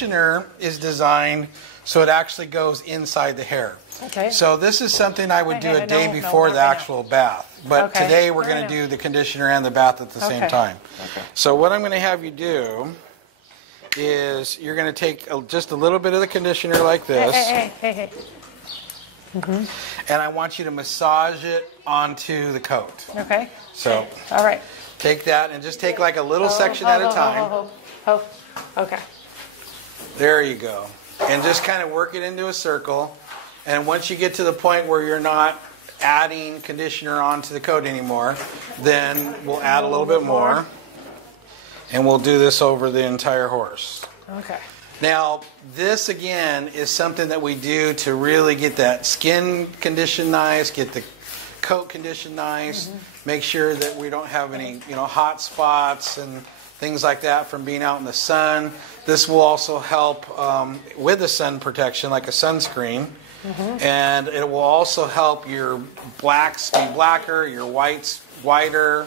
conditioner is designed so it actually goes inside the hair. Okay. So this is something I would do a day before the actual bath. But today we're going to do the conditioner and the bath at the same time. Okay. So what I'm going to have you do is you're going to take just a little bit of the conditioner like this. Hey. And I want you to massage it onto the coat. Okay. So all right. Take that and just take like a little section at a time. Okay. There you go. And just kind of work it into a circle. And once you get to the point where you're not adding conditioner onto the coat anymore, then we'll add a little bit more. And we'll do this over the entire horse. Okay. Now, this again is something that we do to really get that skin conditioned nice, get the coat conditioned nice, make sure that we don't have any, hot spots and things like that from being out in the sun. This will also help with the sun protection, like a sunscreen. And it will also help your blacks be blacker, your whites whiter,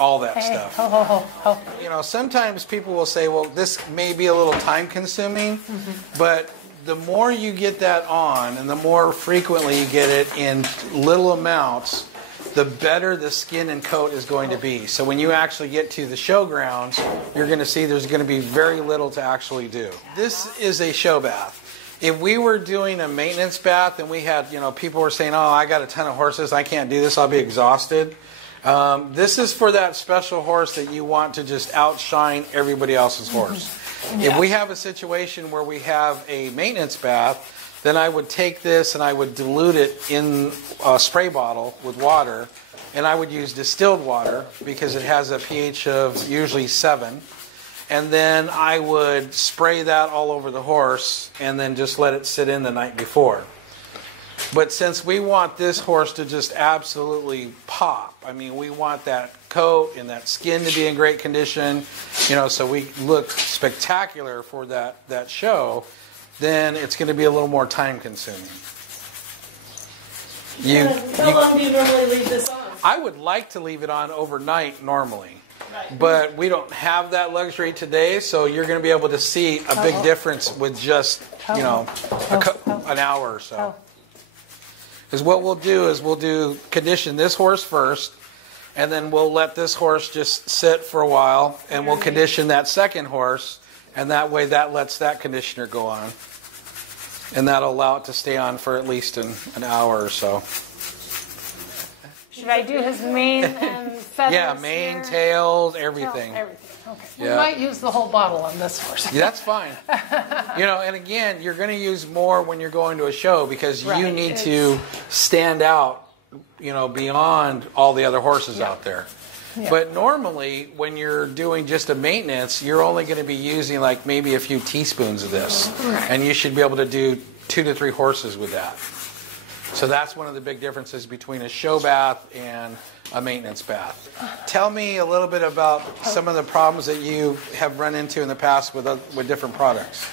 all that stuff. Sometimes people will say, well, this may be a little time consuming, but the more you get that on and the more frequently you get it in little amounts, the better the skin and coat is going to be. So when you actually get to the showgrounds, you're going to see there's going to be very little to actually do. This is a show bath. If we were doing a maintenance bath and we had, people were saying, oh, I got a ton of horses, I can't do this, I'll be exhausted. This is for that special horse that you want to just outshine everybody else's horse. If we have a situation where we have a maintenance bath, then I would take this and I would dilute it in a spray bottle with water, and I would use distilled water because it has a pH of usually 7. And then I would spray that all over the horse and then just let it sit in the night before. But since we want this horse to just absolutely pop, we want that coat and that skin to be in great condition, so we look spectacular for that show, then it's going to be a little more time consuming. How long do you normally leave this on? I would like to leave it on overnight normally. But we don't have that luxury today, so you're going to be able to see a big difference with just, an hour or so. Because what we'll do is we'll condition this horse first, and then we'll let this horse just sit for a while, and we'll condition that second horse, and that way that lets that conditioner go on. And that'll allow it to stay on for at least an hour or so. Should I do his mane and feathers? Yeah, mane, tails, everything. Everything. Okay. We might use the whole bottle on this horse. Yeah, that's fine. And again, you're going to use more when you're going to a show because you need to stand out, beyond all the other horses out there. Yeah. But normally, when you're doing just a maintenance, you're only going to be using like maybe a few teaspoons of this. And you should be able to do 2 to 3 horses with that. So that's one of the big differences between a show bath and a maintenance bath. Tell me a little bit about some of the problems that you have run into in the past with different products.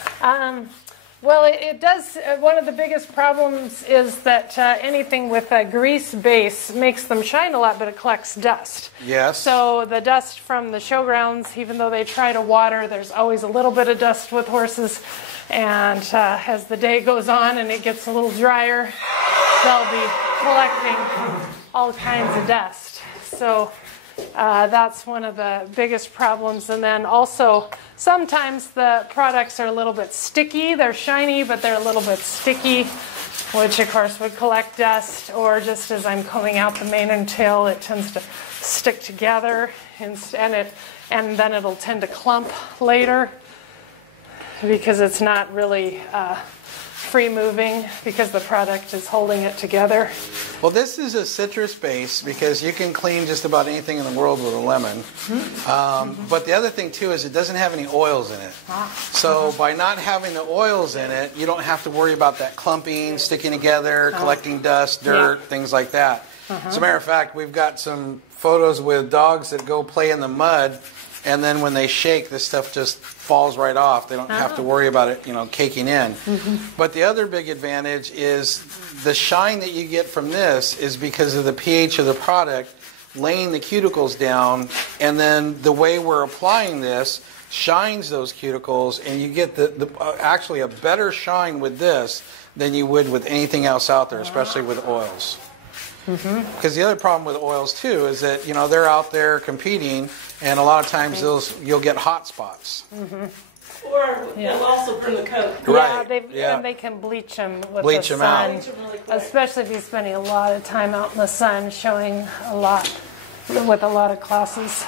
Well, it does. One of the biggest problems is that anything with a grease base makes them shine a lot, but it collects dust. Yes. So the dust from the showgrounds, even though they try to water, there's always a little bit of dust with horses. And as the day goes on and it gets a little drier, they'll be collecting all kinds of dust. So that's one of the biggest problems. And then also, sometimes the products are a little bit sticky. They're shiny, but they're a little bit sticky, which of course would collect dust. Or just as I'm combing out the mane and tail, it tends to stick together, and then it'll tend to clump later because it's not really free moving because the product is holding it together. Well, this is a citrus base because you can clean just about anything in the world with a lemon. But the other thing too is it doesn't have any oils in it. So by not having the oils in it, you don't have to worry about that clumping, sticking together, collecting dust, dirt, things like that. As a matter of fact, we've got some photos with dogs that go play in the mud, and then when they shake, this stuff just falls right off. They don't have to worry about it, caking in. But the other big advantage is the shine that you get from this is because of the pH of the product laying the cuticles down, and then the way we're applying this, shines those cuticles, and you get actually a better shine with this than you would with anything else out there, especially with oils. Because the other problem with oils too is that they're out there competing, and a lot of times you'll get hot spots. Or they'll also burn the coat. Right. And they can bleach them with Bleach the them sun, out. Really quick. especially if you're spending a lot of time out in the sun, showing a lot with a lot of classes.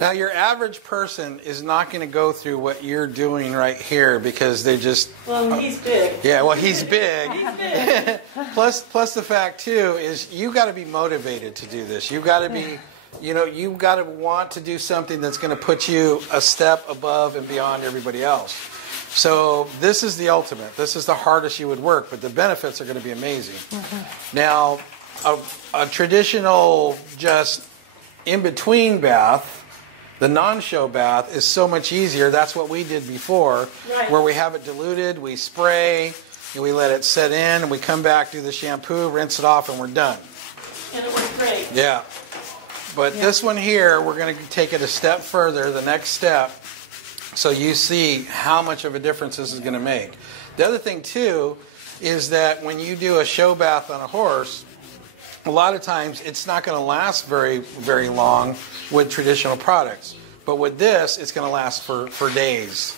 Now, your average person is not going to go through what you're doing right here because they just... Well, he's big. Yeah, well, he's big. He's big. Plus the fact, too, is you got to be motivated to do this. You've got to be, you've got to want to do something that's going to put you a step above and beyond everybody else. So this is the ultimate. This is the hardest you would work, but the benefits are going to be amazing. Now, a traditional just in-between bath, the non-show bath, is so much easier. That's what we did before, where we have it diluted, we spray, and we let it set in, and we come back, do the shampoo, rinse it off, and we're done. And it was great. Yeah. But this one here, we're going to take it a step further, the next step, so you see how much of a difference this is going to make. The other thing, too, is that when you do a show bath on a horse, a lot of times it's not going to last very, very long with traditional products. But with this, it's going to last for days.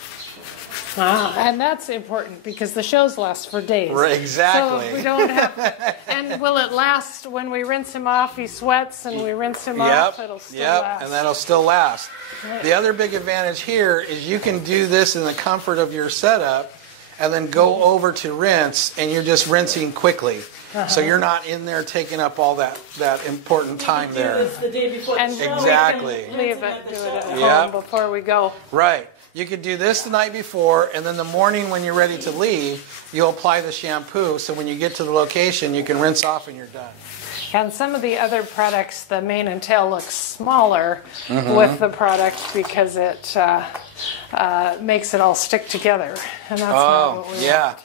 And that's important because the shows last for days. Right, exactly. So if we don't have, and will it last when we rinse him off? He sweats, and we rinse him off. It'll still last. And that'll still last. The other big advantage here is you can do this in the comfort of your setup, and then go over to rinse, and you're just rinsing quickly. So you're not in there taking up all that important time there. This the day before And the show. Exactly. Leave it, do it at Yep. home before we go. Right. You could do this the night before, and then the morning when you're ready to leave, you'll apply the shampoo, so when you get to the location, you can rinse off and you're done. And some of the other products, the mane and tail looks smaller with the product because it makes it all stick together. And that's not what we want.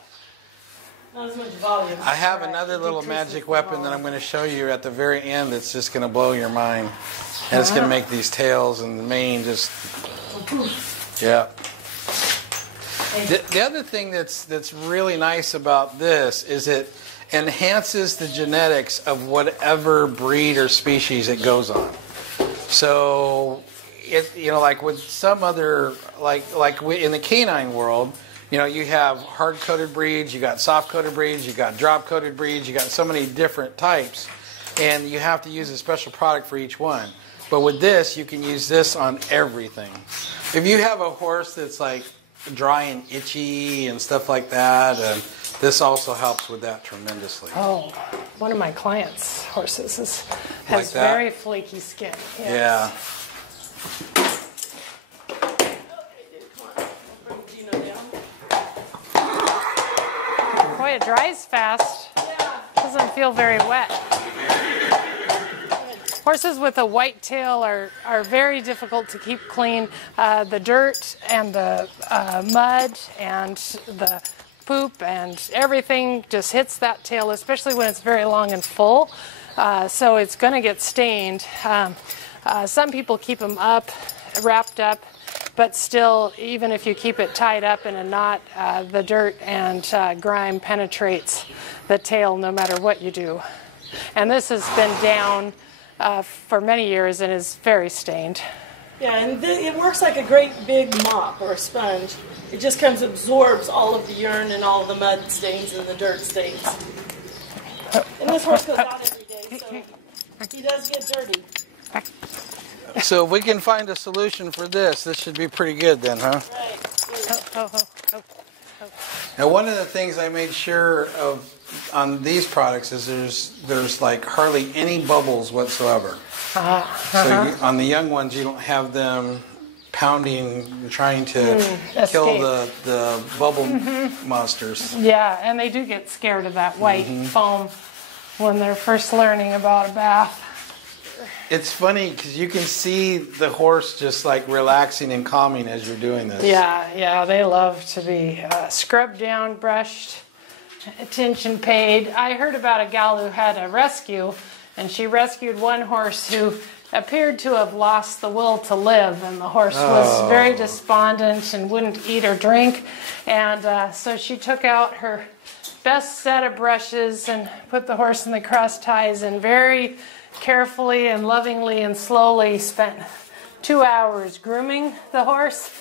Not as much volume. I have another little magic weapon that I'm going to show you at the very end that's just going to blow your mind. And it's going to make these tails and the mane just... Yeah. The other thing that's really nice about this is it enhances the genetics of whatever breed or species it goes on. So, like with some other, in the canine world, you have hard-coated breeds, you got soft-coated breeds, you got drop-coated breeds, you got so many different types, and you have to use a special product for each one. But with this, you can use this on everything. If you have a horse that's like dry and itchy and stuff like that, this also helps with that tremendously. Oh, one of my clients' horses has Like that? very flaky skin. Yes. Yeah. Boy, it dries fast. Doesn't feel very wet. Horses with a white tail are very difficult to keep clean. The dirt and the mud and the poop and everything just hits that tail, especially when it's very long and full. So it's going to get stained. Some people keep them wrapped up, but still, even if you keep it tied up in a knot, the dirt and grime penetrates the tail no matter what you do. And this has been down for many years and is very stained. Yeah, and it works like a great big mop or a sponge. It just comes absorbs all of the urine and all the mud stains and the dirt stains. And this horse goes out every day, so he does get dirty. So if we can find a solution for this, this should be pretty good then, huh? Right. Now, one of the things I made sure of on these products is there's like hardly any bubbles whatsoever. So on the young ones, you don't have them pounding and trying to kill the bubble monsters. Yeah, and they do get scared of that white foam when they're first learning about a bath. It's funny because you can see the horse just like relaxing and calming as you're doing this. Yeah, they love to be scrubbed down, brushed, attention paid. I heard about a gal who had a rescue, and she rescued one horse who appeared to have lost the will to live, and the horse was very despondent and wouldn't eat or drink. And so she took out her best set of brushes and put the horse in the cross ties, and very carefully and lovingly and slowly spent 2 hours grooming the horse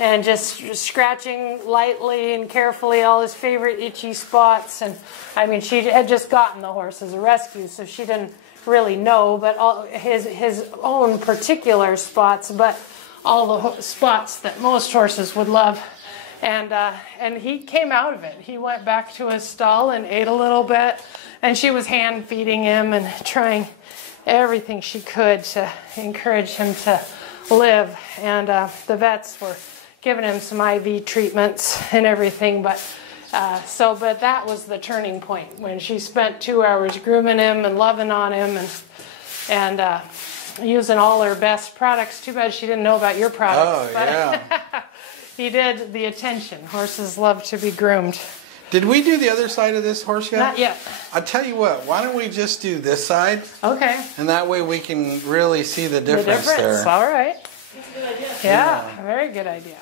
and just scratching lightly and carefully all his favorite itchy spots. And I mean, she had just gotten the horse as a rescue, so she didn't really know, but all his own particular spots, but all the spots that most horses would love. And he came out of it. He went back to his stall and ate a little bit, and she was hand feeding him and trying everything she could to encourage him to live. And the vets were giving him some IV treatments and everything, but that was the turning point when she spent 2 hours grooming him and loving on him and using all her best products. Too bad she didn't know about your products. Oh, yeah. He did the attention. Horses love to be groomed. Did we do the other side of this horse yet? Not yet. I'll tell you what, why don't we just do this side? Okay. And that way we can really see the difference there. All right. That's a good idea. Yeah, very good idea.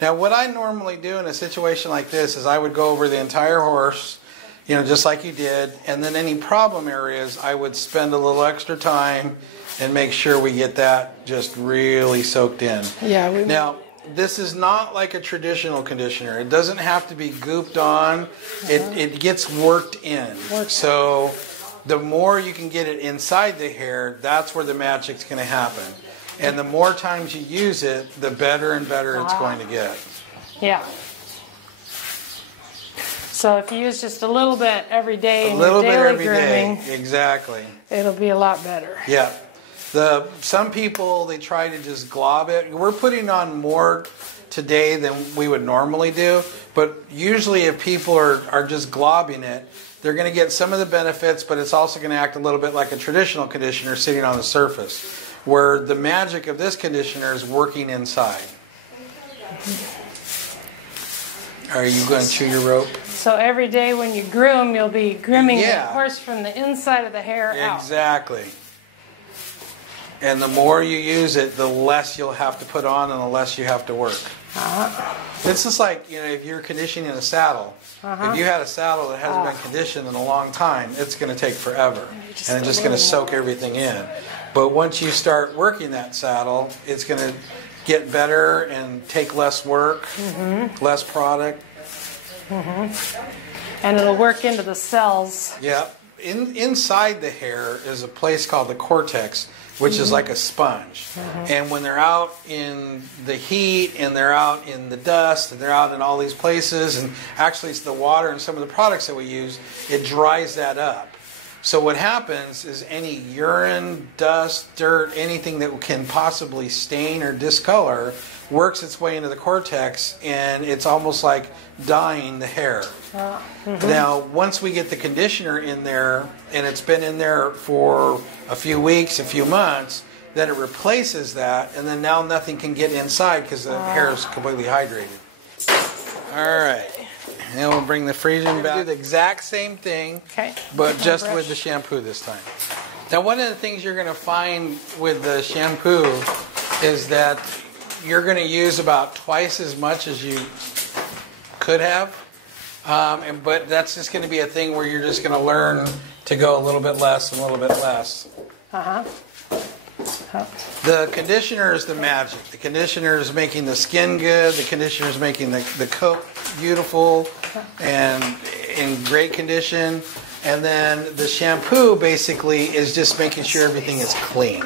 Now, what I normally do in a situation like this is I would go over the entire horse, you know, just like you did, and then any problem areas, I would spend a little extra time and make sure we get that just really soaked in. Yeah. Now, this is not like a traditional conditioner. It doesn't have to be gooped on. It gets worked in. So the more you can get it inside the hair, that's where the magic's going to happen. And the more times you use it, the better and better it's going to get. Yeah. So if you use just a little bit every day in your daily grooming, exactly, it'll be a lot better. Yeah. Some people, they try to just glob it. We're putting on more today than we would normally do, but usually if people are just globbing it, they're going to get some of the benefits, but it's also going to act a little bit like a traditional conditioner sitting on the surface, where the magic of this conditioner is working inside. Are you going to chew your rope? So every day when you groom, you'll be grooming the horse from the inside of the hair out. Exactly. And the more you use it, the less you'll have to put on and the less you have to work. It's just like, you know, if you're conditioning a saddle. If you had a saddle that hasn't been conditioned in a long time, it's going to take forever. And it's just going to soak everything in. But once you start working that saddle, it's going to get better and take less work, less product. And it'll work into the cells. Yeah. Inside the hair is a place called the cortex, which is like a sponge. And when they're out in the heat and they're out in the dust and they're out in all these places, and actually it's the water and some of the products that we use, it dries that up. So what happens is any urine, dust, dirt, anything that can possibly stain or discolor works its way into the cortex, and it's almost like dyeing the hair. Now, once we get the conditioner in there, and it's been in there for a few weeks, a few months, then it replaces that, and then now nothing can get inside because the hair is completely hydrated. All right. And we'll bring the freezing back. Do the exact same thing, but just with the shampoo this time. Now, one of the things you're going to find with the shampoo is that you're going to use about twice as much as you could have. But that's just going to be a thing where you're just going to learn to go a little bit less and a little bit less. The conditioner is the magic. The conditioner is making the skin good. The conditioner is making the coat beautiful and in great condition. And then the shampoo basically is just making sure everything is clean.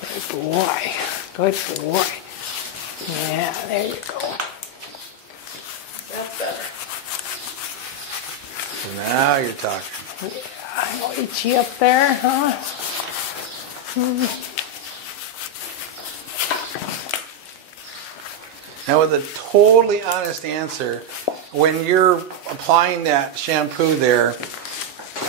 Good boy. Good boy. Yeah, there you go. That's better. Now you're talking. Yeah, a little itchy up there, huh? Now, with a totally honest answer, when you're applying that shampoo there,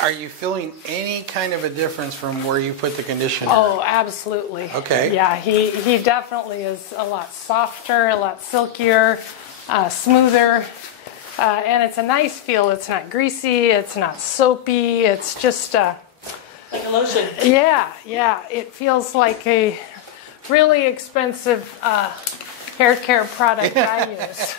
are you feeling any kind of a difference from where you put the conditioner? Oh, absolutely. Okay. Yeah, he definitely is a lot softer, a lot silkier, smoother. And it's a nice feel. It's not greasy. It's not soapy. It's just like a lotion. Yeah. It feels like a really expensive hair care product I use.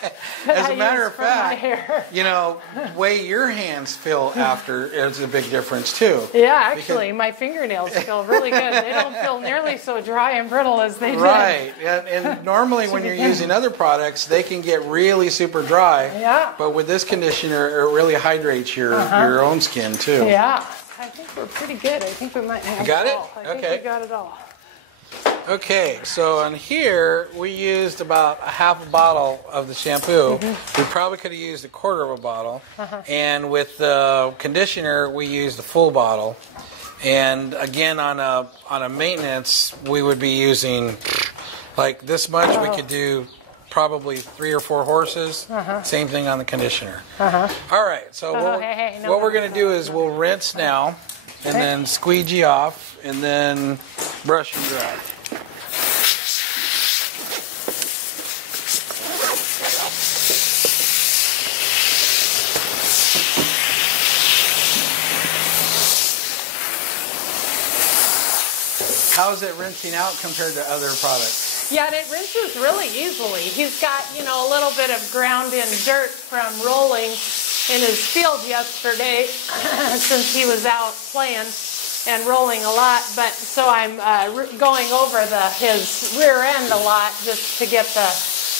As a matter of fact, you know, way your hands feel after is a big difference too. Yeah, actually, my fingernails feel really good. They don't feel nearly so dry and brittle as they did. Right, and normally when you're using other products, they can get really super dry. Yeah. But with this conditioner, it really hydrates your own skin too. Yeah, I think we're pretty good. I think we might have You got it it? all. I Okay. think we got it all. Okay, so on here we used about a half a bottle of the shampoo. We probably could have used a quarter of a bottle. And with the conditioner, we used a full bottle. And again, on a maintenance, we would be using like this much. We could do probably 3 or 4 horses. Same thing on the conditioner. All right, so what we're going to do is we'll rinse now, and then squeegee off, and then brush and dry. How is it rinsing out compared to other products? Yeah, and it rinses really easily. He's got, you know, a little bit of ground-in dirt from rolling in his field yesterday since he was out playing and rolling a lot. But so I'm going over his rear end a lot just to get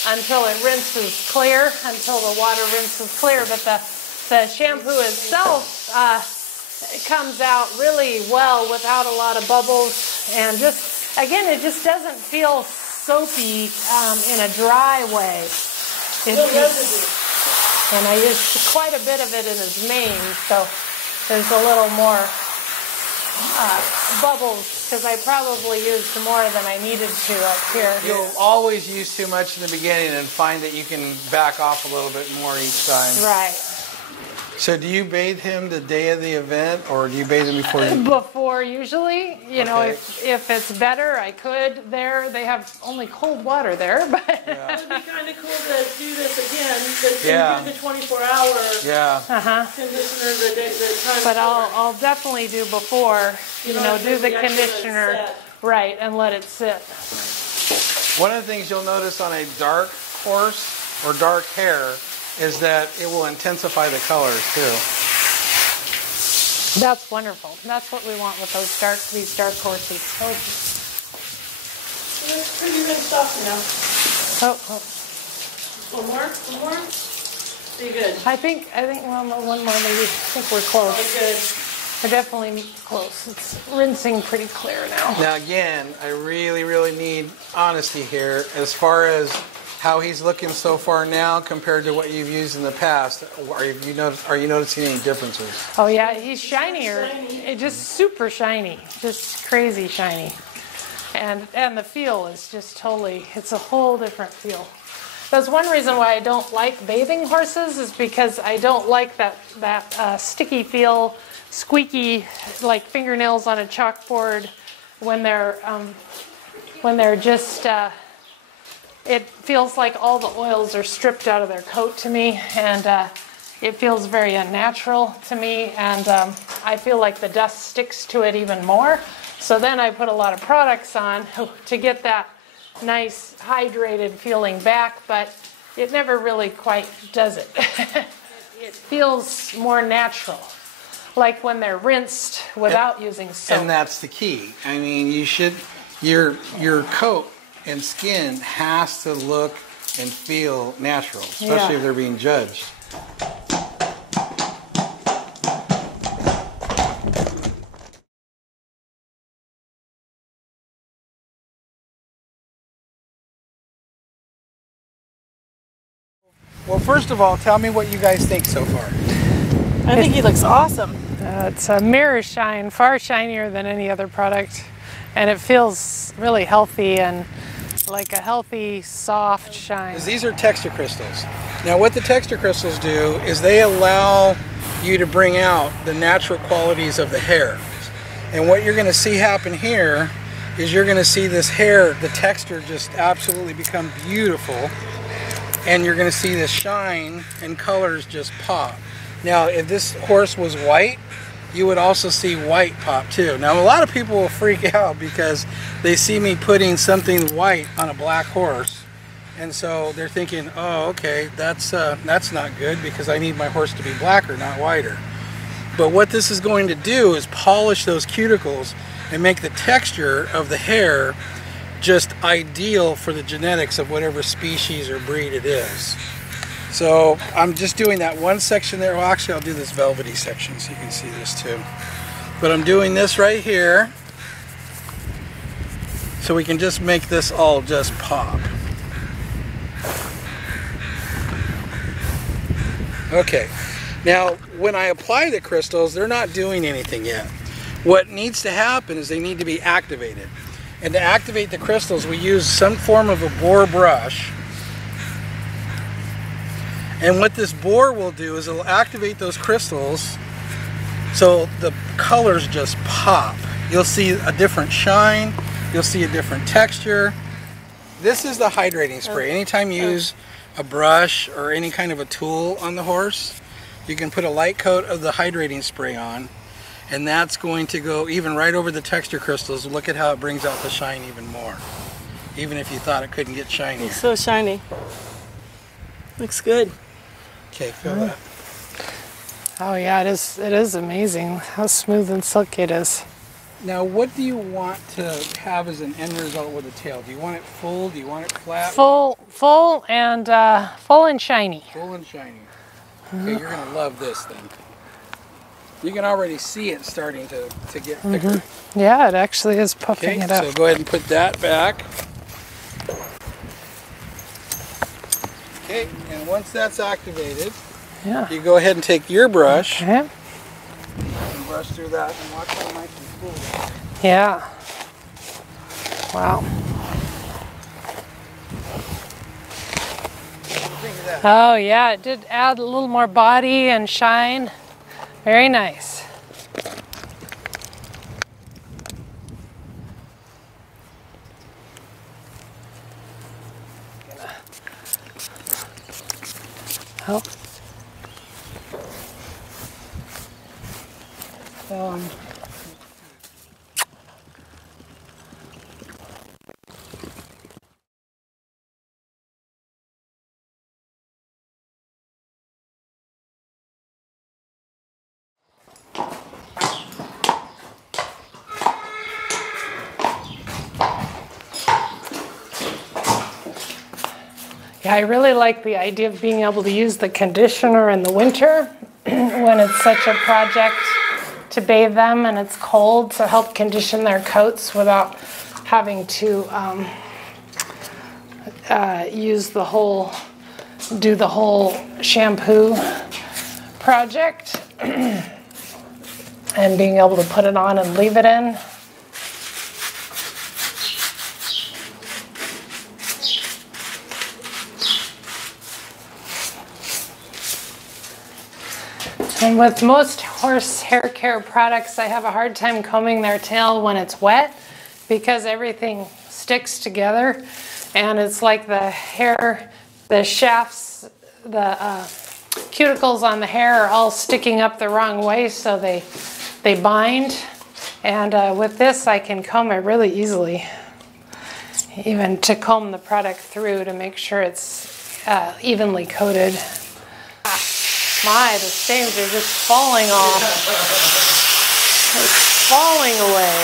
until it rinses clear, until the water rinses clear. But the shampoo itself it comes out really well without a lot of bubbles, and just again, it just doesn't feel soapy in a dry way. And I used quite a bit of it in his mane, so there's a little more bubbles because I probably used more than I needed to up here. You'll always use too much in the beginning and find that you can back off a little bit more each time. Right. So do you bathe him the day of the event, or do you bathe him before? Before, usually. You know, if it's better, I could. They have only cold water there, but It would be kind of cool to do this again. Do the 24-hour conditioner the time. But I'll definitely do before. You know, do the conditioner right and let it sit. One of the things you'll notice on a dark horse or dark hair is that it will intensify the colors too. That's wonderful. That's what we want with these dark horses. It's pretty rinsed off now. One more? Are you good? I think one more maybe. I think we're close. Oh, good. We're definitely close. It's rinsing pretty clear now. Now again, I really need honesty here as far as how he's looking so far now compared to what you've used in the past. Are you noticing any differences? Oh yeah, he's shinier. Just super shiny. Just crazy shiny. And the feel is just totally, it's a whole different feel. That's one reason why I don't like bathing horses, is because I don't like that sticky feel, squeaky, like fingernails on a chalkboard when they're just, it feels like all the oils are stripped out of their coat to me, and it feels very unnatural to me, and I feel like the dust sticks to it even more. So then I put a lot of products on to get that nice hydrated feeling back, but it never really quite does it. It feels more natural, like when they're rinsed without using soap. And that's the key. I mean, your coat and skin has to look and feel natural, especially if they're being judged. Well, first of all, tell me what you guys think so far. I think he looks awesome. It's a mirror shine, far shinier than any other product, and it feels really healthy and like a healthy, soft shine. These are texture crystals. Now, what the texture crystals do is they allow you to bring out the natural qualities of the hair. And what you're going to see happen here is you're going to see this hair, the texture just absolutely become beautiful. and you're going to see the shine and colors just pop. Now, if this horse was white, you would also see white pop too. Now, a lot of people will freak out because they see me putting something white on a black horse, and so they're thinking, oh, okay, that's not good because I need my horse to be blacker, not whiter. But what this is going to do is polish those cuticles and make the texture of the hair just ideal for the genetics of whatever species or breed it is. So I'm just doing that one section there. Well, actually, I'll do this velvety section so you can see this too. But I'm doing this right here so we can just make this all just pop. Okay, now when I apply the crystals, they're not doing anything yet. What needs to happen is they need to be activated. And to activate the crystals, we use some form of a bore brush. And what this bore will do is it'll activate those crystals so the colors just pop. You'll see a different shine, you'll see a different texture. This is the hydrating spray. Anytime you use a brush or any kind of a tool on the horse, you can put a light coat of the hydrating spray on, and that's going to go even right over the texture crystals. Look at how it brings out the shine even more, even if you thought it couldn't get shinier. It's so shiny. Looks good. Okay, feel that. Oh yeah, it is amazing how smooth and silky it is. Now, what do you want to have as an end result with the tail? Do you want it full? Do you want it flat? Full and shiny. Full and shiny. Okay, you're going to love this then. You can already see it starting to get thicker. Yeah, it actually is puffing it up. So go ahead and put that back. Okay, and once that's activated, you go ahead and take your brush and brush through that and watch how nice and cool it is. Yeah. Wow. What do you think of that? Oh yeah, it did add a little more body and shine. Very nice. Oh. Yeah, I really like the idea of being able to use the conditioner in the winter when it's such a project to bathe them and it's cold, to help condition their coats without having to do the whole shampoo project and being able to put it on and leave it in. And with most horse hair care products, I have a hard time combing their tail when it's wet because everything sticks together, and it's like the hair, the shafts, the cuticles on the hair are all sticking up the wrong way, so they bind. And with this, I can comb it really easily, even to comb the product through to make sure it's evenly coated. My, the stains are just falling off. It's falling away.